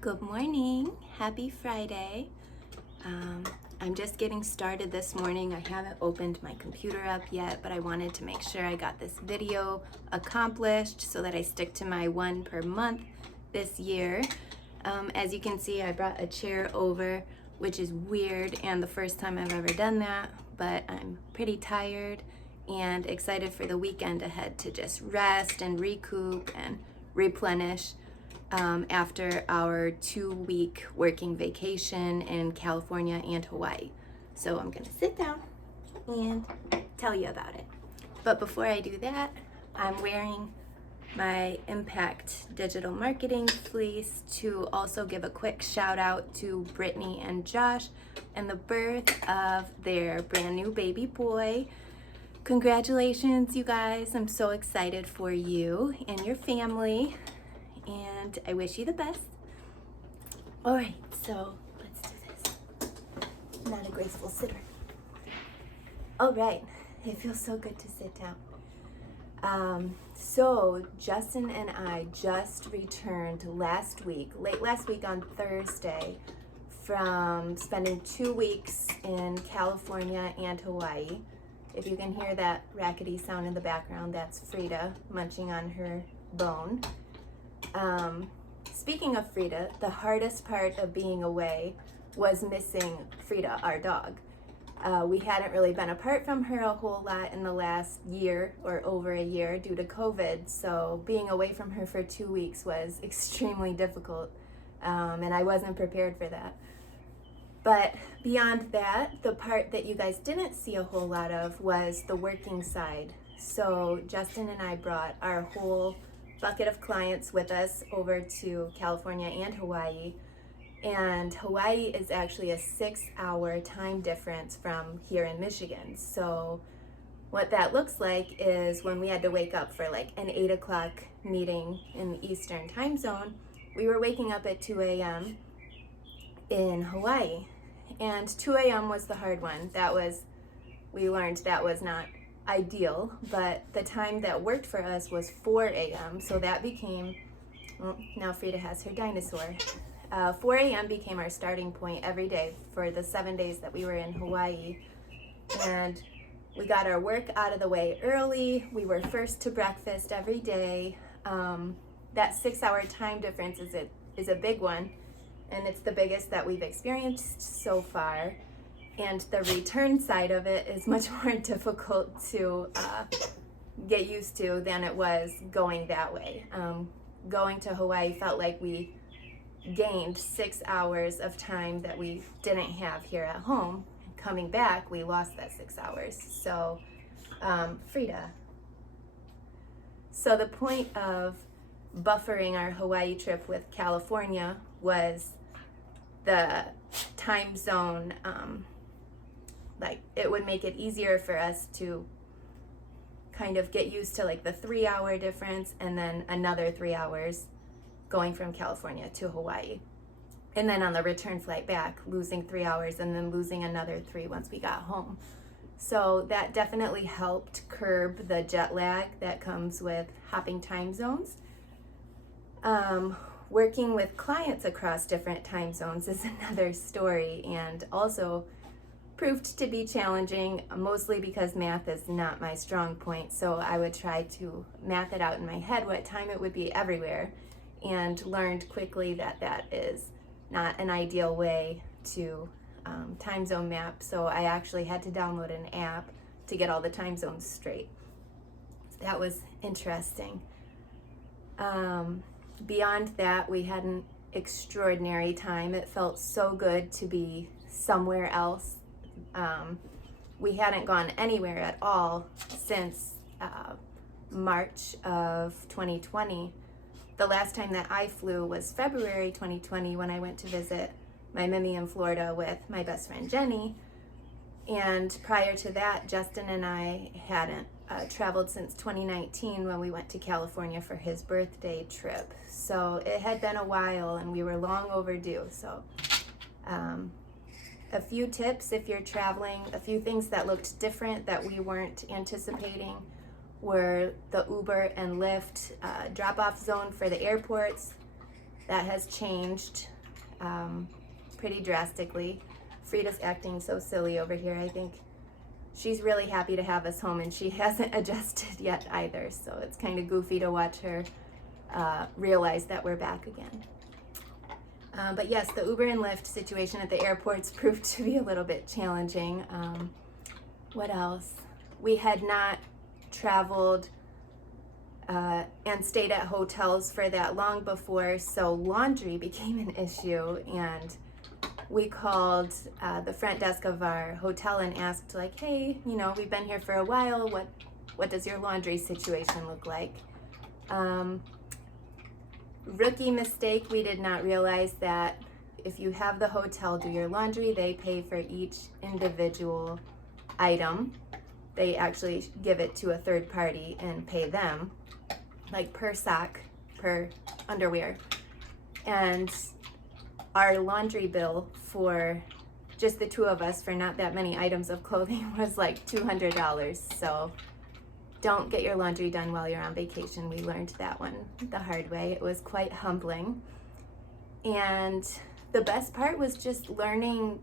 Good morning. Happy Friday. I'm just getting started this morning. I haven't opened my computer up yet, but I wanted to make sure I got this video accomplished so that I stick to my one per month this year. As you can see, I brought a chair over, which is weird and the first time I've ever done that, but I'm pretty tired and excited for the weekend ahead to just rest and recoup and replenish after our 2-week working vacation in California and Hawaii. So I'm gonna sit down and tell you about it. But before I do that, I'm wearing my Impact Digital Marketing fleece to also give a quick shout out to Brittney and Josh and the birth of their brand new baby boy. Congratulations, you guys. I'm so excited for you and your family, and I wish you the best. All right, so let's do this. Not a graceful sitter. All right, it feels so good to sit down. So Justin and I just returned late last week on Thursday, from spending 2 weeks in California and Hawaii. If you can hear that rackety sound in the background, that's Frida munching on her bone. Speaking of Frida, the hardest part of being away was missing Frida, our dog. We hadn't really been apart from her a whole lot in the last year or over a year due to COVID, so being away from her for 2 weeks was extremely difficult, and I wasn't prepared for that. But beyond that, the part that you guys didn't see a whole lot of was the working side. So Justin and I brought our whole bucket of clients with us over to California and Hawaii. And Hawaii is actually a 6-hour time difference from here in Michigan. So what that looks like is when we had to wake up for like an 8 o'clock meeting in the Eastern time zone, we were waking up at 2 a.m. in Hawaii. And 2 a.m. was the hard one. We learned that was not ideal, but the time that worked for us was 4 a.m. So that became, now Frida has her dinosaur. 4 a.m. became our starting point every day for the 7 days that we were in Hawaii. And we got our work out of the way early. We were first to breakfast every day. That 6-hour time difference is a big one, and it's the biggest that we've experienced so far. And the return side of it is much more difficult to get used to than it was going that way. Going to Hawaii felt like we gained 6 hours of time that we didn't have here at home. Coming back, we lost that 6 hours. So, Frida. So the point of buffering our Hawaii trip with California was the time zone. Like, it would make it easier for us to kind of get used to like the 3-hour difference and then another 3 hours going from California to Hawaii. And then on the return flight back, losing 3 hours and then losing another 3 once we got home. So that definitely helped curb the jet lag that comes with hopping time zones. Working with clients across different time zones is another story, and also proved to be challenging, mostly because math is not my strong point. So I would try to math it out in my head what time it would be everywhere, and learned quickly that that is not an ideal way to time zone map. So I actually had to download an app to get all the time zones straight. That was interesting. Beyond that, we had an extraordinary time. It felt so good to be somewhere else. We hadn't gone anywhere at all since March of 2020. The last time that I flew was February 2020 when I went to visit my Miny in Florida with my best friend Jenny. And prior to that, Justin and I hadn't traveled since 2019 when we went to California for his birthday trip. So it had been a while and we were long overdue. So a few tips if you're traveling, a few things that looked different that we weren't anticipating were the Uber and Lyft drop-off zone for the airports. that has changed pretty drastically. Frida's acting so silly over here. I think she's really happy to have us home, and she hasn't adjusted yet either, so it's kind of goofy to watch her realize that we're back again. But yes, the Uber and Lyft situation at the airports proved to be a little bit challenging. What else? We had not traveled and stayed at hotels for that long before, so laundry became an issue, and we called the front desk of our hotel and asked, like, hey, you know, we've been here for a while, what does your laundry situation look like? Rookie mistake, we did not realize that if you have the hotel do your laundry, they pay for each individual item. They actually give it to a third party and pay them, like per sock, per underwear. And our laundry bill for just the two of us for not that many items of clothing was like $200. So don't get your laundry done while you're on vacation. We learned that one the hard way. It was quite humbling. And the best part was just learning,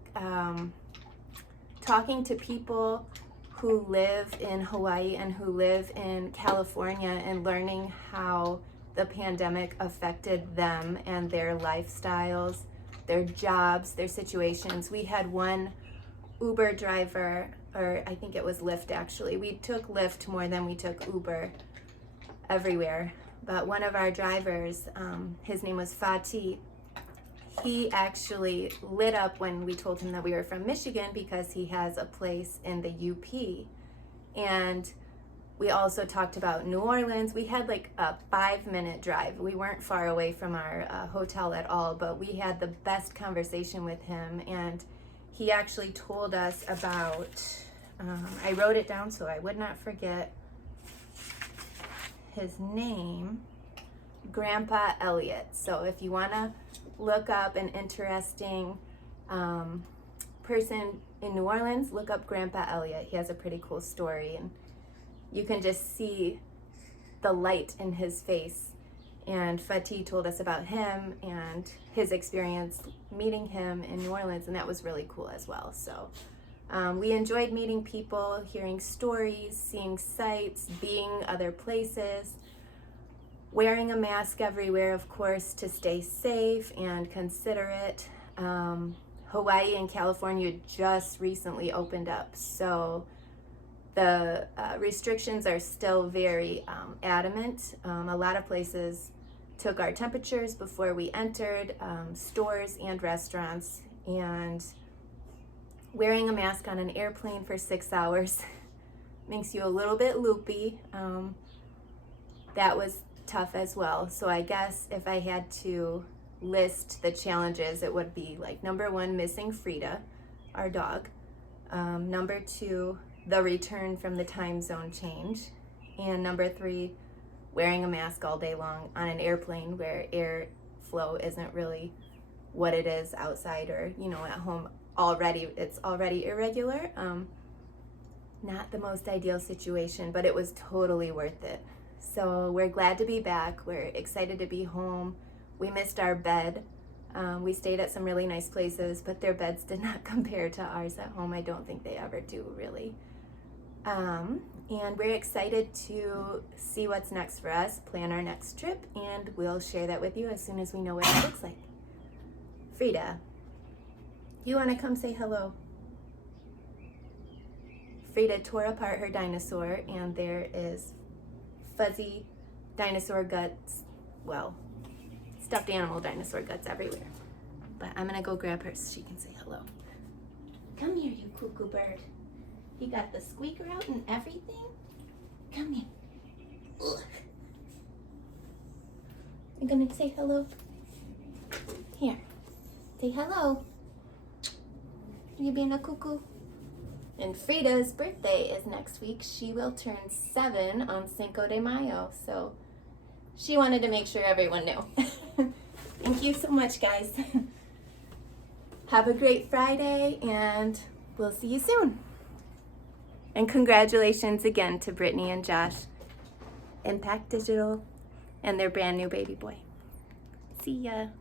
talking to people who live in Hawaii and who live in California, and learning how the pandemic affected them and their lifestyles, their jobs, their situations. We had one Uber driver, or I think it was Lyft actually. We took Lyft more than we took Uber everywhere. But one of our drivers, his name was Fatih, he actually lit up when we told him that we were from Michigan because he has a place in the UP. And we also talked about New Orleans. We had like a 5-minute drive. We weren't far away from our hotel at all, but we had the best conversation with him. And he actually told us about, I wrote it down so I would not forget his name, Grandpa Elliott. So if you want to look up an interesting person in New Orleans, look up Grandpa Elliott. He has a pretty cool story, and you can just see the light in his face. And Fatih told us about him and his experience meeting him in New Orleans, and that was really cool as well. So we enjoyed meeting people, hearing stories, seeing sights, being other places, wearing a mask everywhere, of course, to stay safe and considerate. Hawaii and California just recently opened up, so the restrictions are still very adamant. A lot of places took our temperatures before we entered, stores and restaurants, and wearing a mask on an airplane for 6 hours makes you a little bit loopy. That was tough as well. So I guess if I had to list the challenges, it would be like number 1, missing Frida, our dog. Number 2, the return from the time zone change. And number 3, wearing a mask all day long on an airplane where airflow isn't really what it is outside, or, you know, at home already. It's already irregular. Not the most ideal situation, but it was totally worth it. So we're glad to be back. We're excited to be home. We missed our bed. We stayed at some really nice places, but their beds did not compare to ours at home. I don't think they ever do, really. And we're excited to see what's next for us, plan our next trip, and we'll share that with you as soon as we know what it looks like. Frida, you want to come say hello? Frida tore apart her dinosaur, and there is fuzzy dinosaur guts, well, stuffed animal dinosaur guts everywhere. But I'm gonna go grab her so she can say hello. Come here, you cuckoo bird. You got the squeaker out and everything? Come here. Ugh. You gonna say hello? Here, say hello. You being a cuckoo? And Frida's birthday is next week. She will turn 7 on Cinco de Mayo, so she wanted to make sure everyone knew. Thank you so much, guys. Have a great Friday, and we'll see you soon. And congratulations again to Brittney and Josh, Impact Digital, and their brand new baby boy. See ya.